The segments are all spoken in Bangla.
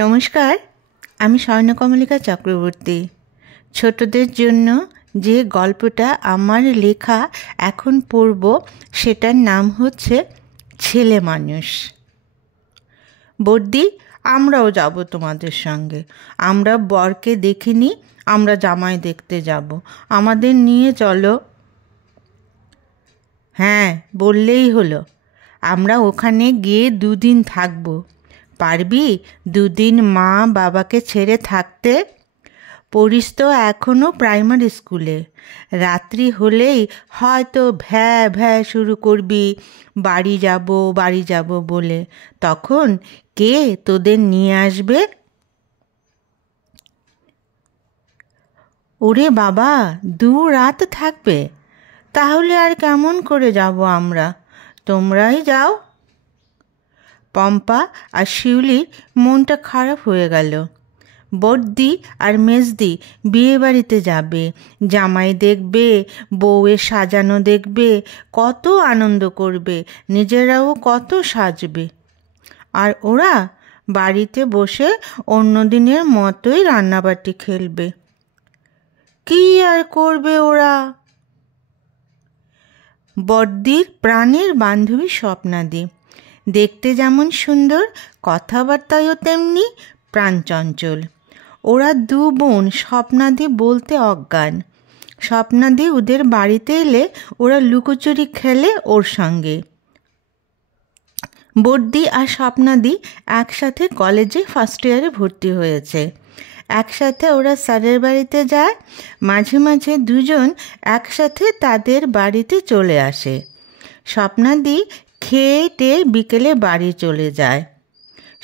নমস্কার, আমি স্বর্ণকমলিকা চক্রবর্তী। ছোটদের জন্য যে গল্পটা আমার লেখা এখন পড়ব সেটার নাম হচ্ছে ছেলে মানুষ। বর্দি, আমরাও যাব তোমাদের সঙ্গে। আমরা বরকে দেখিনি, আমরা জামাই দেখতে যাব, আমাদের নিয়ে চলো। হ্যাঁ, বললেই হলো। আমরা ওখানে গিয়ে 2 দিন থাকবো। পারবি 2 দিন মা বাবাকে ছেড়ে থাকতে? পড়িস তো এখনও প্রাইমারি স্কুলে। রাত্রি হলেই হয়তো ভ্যা ভ্যা শুরু করবি বাড়ি যাব বলে। তখন কে তোদের নিয়ে আসবে? ওরে বাবা, 2 রাত থাকবে? তাহলে আর কেমন করে যাব আমরা? তোমরাই যাও। পম্পা আর শিউলির মনটা খারাপ হয়ে গেল। বড়দি আর মেজদি বিয়েবাড়িতে যাবে, জামাই দেখবে, বউয়ের সাজানো দেখবে, কত আনন্দ করবে, নিজেরাও কত সাজবে। আর ওরা বাড়িতে বসে অন্য দিনের মতোই রান্নাবাটি খেলবে। কি আর করবে ওরা? বড়দির প্রাণের বান্ধবী স্বপ্নাদি, দেখতে যেমন সুন্দর, কথাবার্তায়ও তেমনি প্রাণচঞ্চল। ওরা 2 বোন স্বপ্নাদি বলতে অজ্ঞান। স্বপ্নাদি ওদের বাড়িতে এলে ওরা লুকোচুরি খেলে ওর সঙ্গে। বড়দি আর স্বপ্নাদি একসাথে কলেজে ফার্স্ট ইয়ারে ভর্তি হয়েছে। একসাথে ওরা স্যারের বাড়িতে যায়, মাঝে মাঝে দুজন একসাথে তাদের বাড়িতে চলে আসে। স্বপ্নাদি খেয়ে টেয়ে বিকেলে বাড়ি চলে যায়।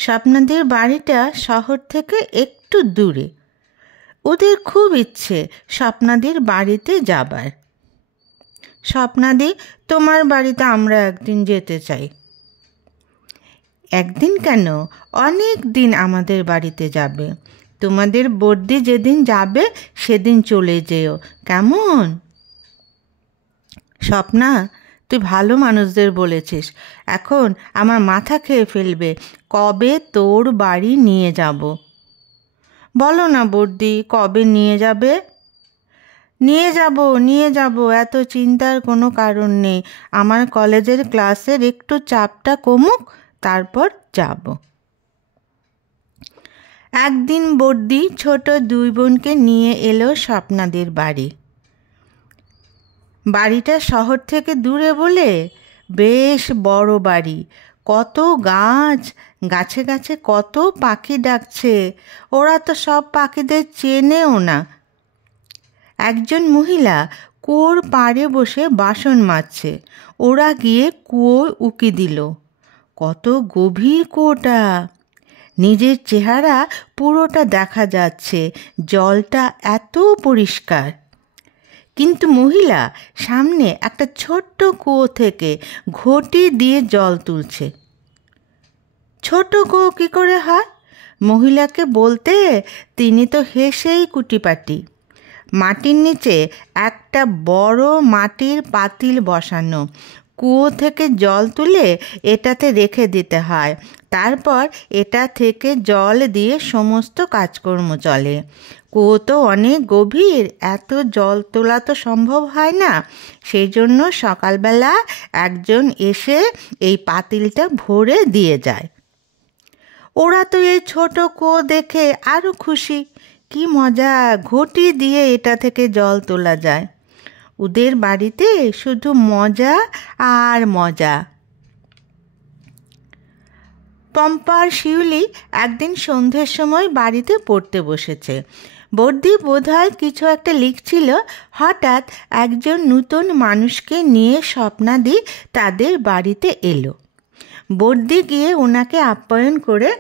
স্বপ্নাদির বাড়িটা শহর থেকে একটু দূরে। ওদের খুব ইচ্ছে স্বপ্নাদির বাড়িতে যাবার। স্বপ্নাদি, তোমার বাড়িতে আমরা একদিন যেতে চাই। একদিন কেন, অনেক দিন আমাদের বাড়িতে যাবে। তোমাদের বড়দি যেদিন যাবে সেদিন চলে যেও, কেমন? স্বপ্না, তুই ভালো মানুষদের বলেছিস। এখন আমার মাথা খেয়ে ফেলবে। কবে তোর বাড়ি নিয়ে যাব? বলো না বড়দি, কবে নিয়ে যাবে? নিয়ে যাব, এত চিন্তার কোনো কারণ নেই। আমার কলেজের ক্লাসের একটু চাপটা কমুক, তারপর যাব। একদিন বড়দি ছোট 2 বোনকে নিয়ে এলো স্বপ্নাদের বাড়ি। বাড়িটা শহর থেকে দূরে বলে বেশ বড় বাড়ি। কত গাছ, গাছে গাছে কত পাখি ডাকছে। ওরা তো সব পাখিদের চেনেও না। একজন মহিলা কুয়োর পাড়ে বসে বাসন মাজছে। ওরা গিয়ে কুয়ো উকি দিল। কত গভীর কুয়োটা! নিজের চেহারা পুরোটা দেখা যাচ্ছে, জলটা এত পরিষ্কার। কিন্তু মহিলা সামনে একটা ছোট্ট কুয়ো থেকে ঘটি দিয়ে জল তুলছে। ছোট কুয়ো কী করে হয়? মহিলাকে বলতে তিনি তো হেসেই কুটিপাটি। মাটির নিচে একটা বড় মাটির পাতিল বসানো। কুয়ো থেকে জল তুলে এটাতে রেখে দিতে হয়। তারপর এটা থেকে জল দিয়ে সমস্ত কাজকর্ম চলে। কুয়ো তো অনেক গভীর, এত জল তোলা তো সম্ভব হয় না। সেই জন্য সকালবেলা একজন এসে এই পাতিলটা ভরে দিয়ে যায়। ওরা তো এই ছোট কুয়ো দেখে আরও খুশি। কি মজা, ঘটি দিয়ে এটা থেকে জল তোলা যায়। ওদের বাড়িতে শুধু মজা আর মজা। পম্পা আর শিউলি একদিন সন্ধ্যের সময় বাড়িতে পড়তে বসেছে। বড়দি বোধহয় কিছু একটা লিখছিল। হঠাৎ একজন নূতন মানুষকে নিয়ে স্বপ্নাদি তাদের বাড়িতে এলো। বড়দি গিয়ে ওনাকে আপ্যায়ন করে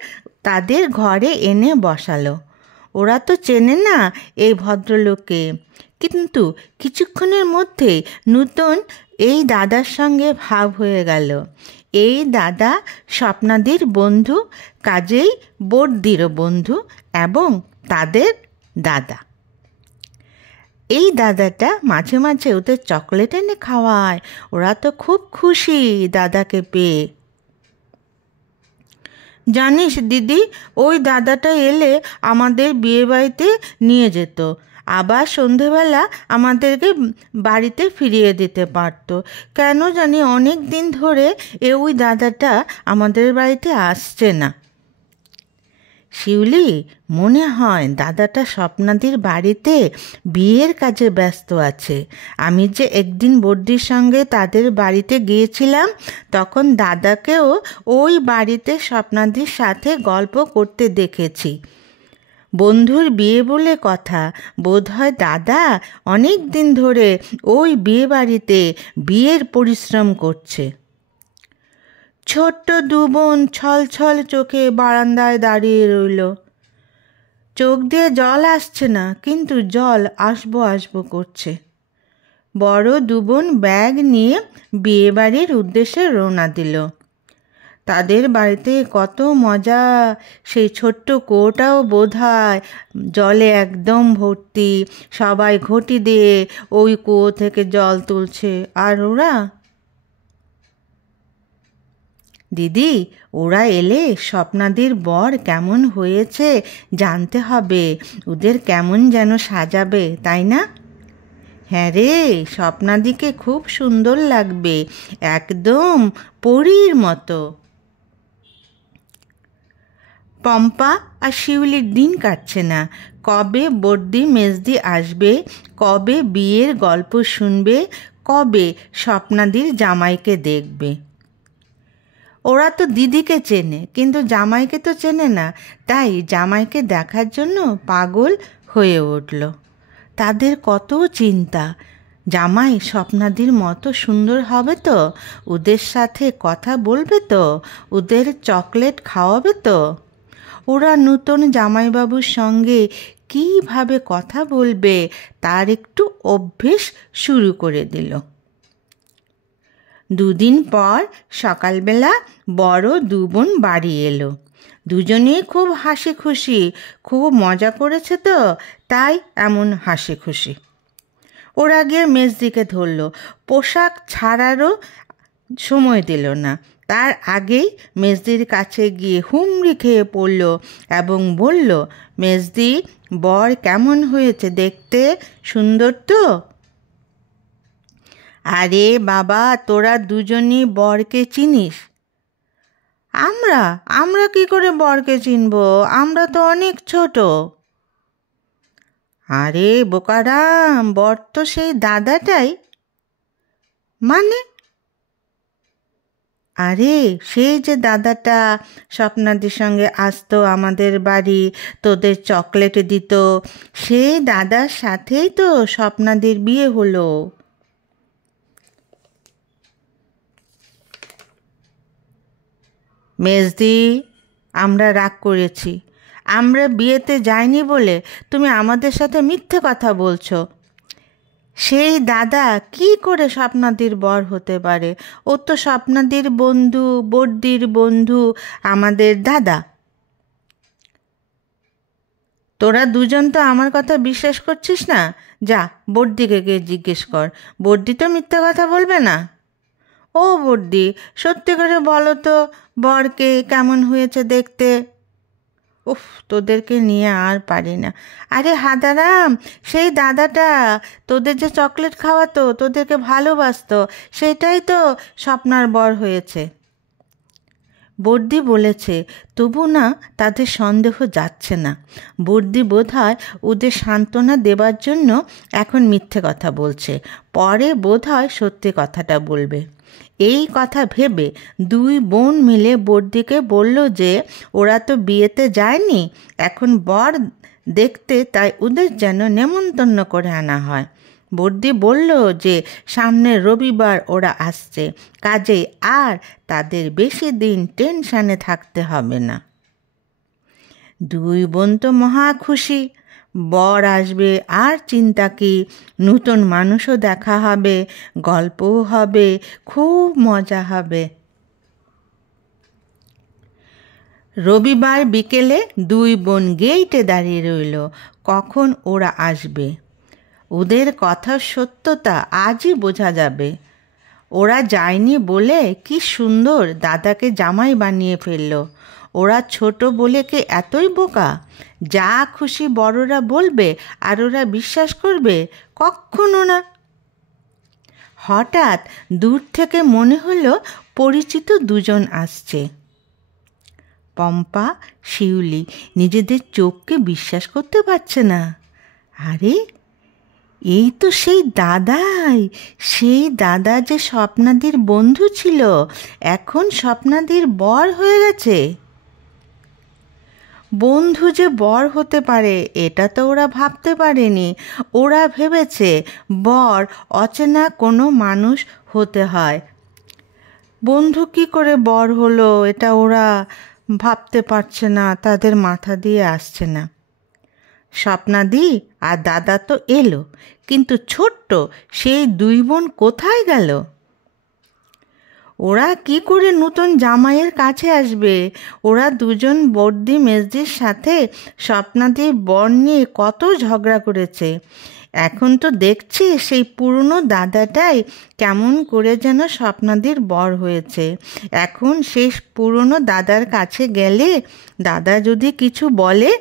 তাদের ঘরে এনে বসালো। ওরা তো চেনে না এই ভদ্রলোককে, কিন্তু কিছুক্ষণের মধ্যে নূতন এই দাদার সঙ্গে ভাব হয়ে গেল। এই দাদা স্বপ্নাদির বন্ধু, কাজেই বড়দিরও বন্ধু এবং তাদের দাদা। এই দাদাটা মাঝে মাঝে ওদের চকলেট এনে খাওয়ায়। ওরা তো খুব খুশি দাদাকে পেয়ে। জানিস দিদি, ওই দাদাটা এলে আমাদের বিয়েবাড়িতে নিয়ে যেত, আবার সন্ধেবেলা আমাদেরকে বাড়িতে ফিরিয়ে দিতে পারতো। কেন জানি অনেক দিন ধরে ওই দাদাটা আমাদের বাড়িতে আসছে না। শিউলি, মনে হয় দাদাটা স্বপ্নাদির বাড়িতে বিয়ের কাজে ব্যস্ত আছে। আমি যে একদিন বড়দির সঙ্গে তাদের বাড়িতে গিয়েছিলাম, তখন দাদাকেও ওই বাড়িতে স্বপ্নাদির সাথে গল্প করতে দেখেছি। বন্ধুর বিয়ে বলে কথা, বোধহয় দাদা অনেক দিন ধরে ওই বিয়ে বাড়িতে বিয়ের পরিশ্রম করছে। ছোট্ট দু বোন ছলছল চোখে বারান্দায় দাঁড়িয়ে রইল। চোখ দিয়ে জল আসছে না, কিন্তু জল আসবো আসবো করছে। বড় দু বোন ব্যাগ নিয়ে বিয়েবাড়ির উদ্দেশ্যে রওনা দিল। তাদের বাড়িতে কত মজা! সেই ছোট্ট কুয়োটাও বোধহয় জলে একদম ভর্তি। সবাই ঘটি দিয়ে ওই কুয়ো থেকে জল তুলছে। আর ওরা, দিদি, ওরা এলে স্বপ্নাদির বর কেমন হয়েছে জানতে হবে। ওদের কেমন যেন সাজাবে, তাই না? হ্যাঁ রে, স্বপ্নাদিকে খুব সুন্দর লাগবে, একদম পরীর মতো। পম্পা আর শিউলির দিন কাটছে না। কবে বড়দি মেজদি আসবে, কবে বিয়ের গল্প শুনবে, কবে স্বপ্নাদির জামাইকে দেখবে। ওরা তো দিদিকে চেনে, কিন্তু জামাইকে তো চেনে না, তাই জামাইকে দেখার জন্য পাগল হয়ে উঠল। তাদের কত চিন্তা, জামাই স্বপ্নাদির মতো সুন্দর হবে তো, ওদের সাথে কথা বলবে তো, ওদের চকলেট খাওয়াবে তো। ওরা নতুন জামাইবাবুর সঙ্গে কীভাবে কথা বলবে তার একটু অভ্যেস শুরু করে দিল। দুদিন পর সকালবেলা বড় দু বোন বাড়ি এলো। দুজনেই খুব হাসি খুশি, খুব মজা করেছে তো, তাই এমন হাসি খুশি। ওরা গিয়ে মেজদিকে ধরল, পোশাক ছাড়ারও সময় দিল না। তার আগেই মেজদির কাছে গিয়ে হুমড়ি খেয়ে পড়ল এবং বলল, মেজদি, বর কেমন হয়েছে দেখতে? সুন্দর তো? আরে বাবা, তোরা দুজনই বরকে চিনিস? আমরা আমরা কি করে বরকে চিনব? আমরা তো অনেক ছোট। আরে বোকারাম, বর তো সেই দাদাটাই। মানে? আরে সেই যে দাদাটা স্বপ্নাদির সঙ্গে আসতো আমাদের বাড়ি, তোদের চকলেট দিত, সেই দাদার সাথেই তো স্বপ্নাদির বিয়ে হলো। মেজদি, আমরা রাগ করেছি। আমরা বিয়েতে যাইনি বলে তুমি আমাদের সাথে মিথ্যে কথা বলছো। সেই দাদা কি করে স্বপ্নাদির বর হতে পারে? ও তো স্বপ্নাদির বন্ধু, বড়দির বন্ধু, আমাদের দাদা। তোরা দুজন তো আমার কথা বিশ্বাস করছিস না। যা, বড়দিকে গিয়ে জিজ্ঞেস কর। বড়দি তো মিথ্যে কথা বলবে না। ও বড়দি, সত্যি করে বলো তো, বরকে কেমন হয়েছে দেখতে? উফ, তোদেরকে নিয়ে আর পারি না। আরে হাদারাম, সেই দাদাটা তোদের যে চকলেট খাওয়াতো, তোদেরকে ভালোবাসতো, সেটাই তো স্বপ্নার বর হয়েছে। বড়দি বলেছে, তবু না তাদের সন্দেহ যাচ্ছে না। বড়দি বোধহয় ওদের সান্ত্বনা দেবার জন্য এখন মিথ্যে কথা বলছে, পরে বোধহয় সত্যি কথাটা বলবে। এই কথা ভেবে দুই বোন মিলে বড়দিকে বলল যে ওরা তো বিয়েতে যায়নি, এখন বর দেখতে, তাই ওদের যেন নেমন্তন্ন করে আনা হয়। বড়দি বলল যে সামনের রবিবার ওরা আসছে, কাজেই আর তাদের বেশি দিন টেনশানে থাকতে হবে না। দুই বোন তো মহা খুশি, বর আসবে আর চিন্তা কি, নতুন মানুষও দেখা হবে, গল্পও হবে, খুব মজা হবে। রবিবার বিকেলে দুই বোন গেইটে দাঁড়িয়ে রইল, কখন ওরা আসবে। ওদের কথার সত্যতা আজই বোঝা যাবে। ওরা যায়নি বলে কি সুন্দর দাদাকে জামাই বানিয়ে ফেলল। ওরা ছোট বলে কি এতই বোকা? যা খুশি বড়রা বলবে আর ওরা বিশ্বাস করবে? কক্ষনো না। হঠাৎ দূর থেকে মনে হলো পরিচিত দুজন আসছে। পম্পা, শিউলি নিজেদের চোখকে বিশ্বাস করতে পারছে না। আরে, এই তো সেই দাদাই, সেই দাদা যে স্বপ্নাদির বন্ধু ছিল, এখন স্বপ্নাদির বর হয়ে গেছে। বন্ধু যে বর হতে পারে এটা তো ওরা ভাবতে পারেনি। ওরা ভেবেছে বর অচেনা কোনো মানুষ হতে হয়। বন্ধু কি করে বর হলো এটা ওরা ভাবতে পারছে না, তাদের মাথা দিয়ে আসছে না। স্বপ্নাদি আর দাদা তো এলো, কিন্তু ছোট্ট সেই দুই বোন কোথায় গেল? ওরা কি করে নতুন জামাইয়ের কাছে আসবে? ওরা দুজন বর্দি মেজদির সাথে স্বপ্নাদির বর নিয়ে কত ঝগড়া করেছে। এখন তো দেখছি সেই পুরনো দাদাটাই কেমন করে যেন স্বপ্নাদির বর হয়েছে। এখন সেই পুরনো দাদার কাছে গেলে দাদা যদি কিছু বলে,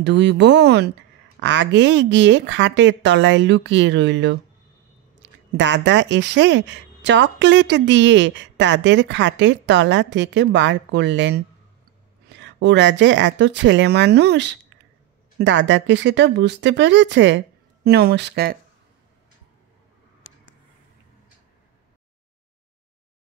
দুই বোন আগেই গিয়ে খাটের তলায় লুকিয়ে রইল। দাদা এসে চকলেট দিয়ে তাদের খাটের তলা থেকে বার করলেন। ওরা যে এত ছেলে মানুষ, দাদাকে সেটা বুঝতে পেরেছে। নমস্কার।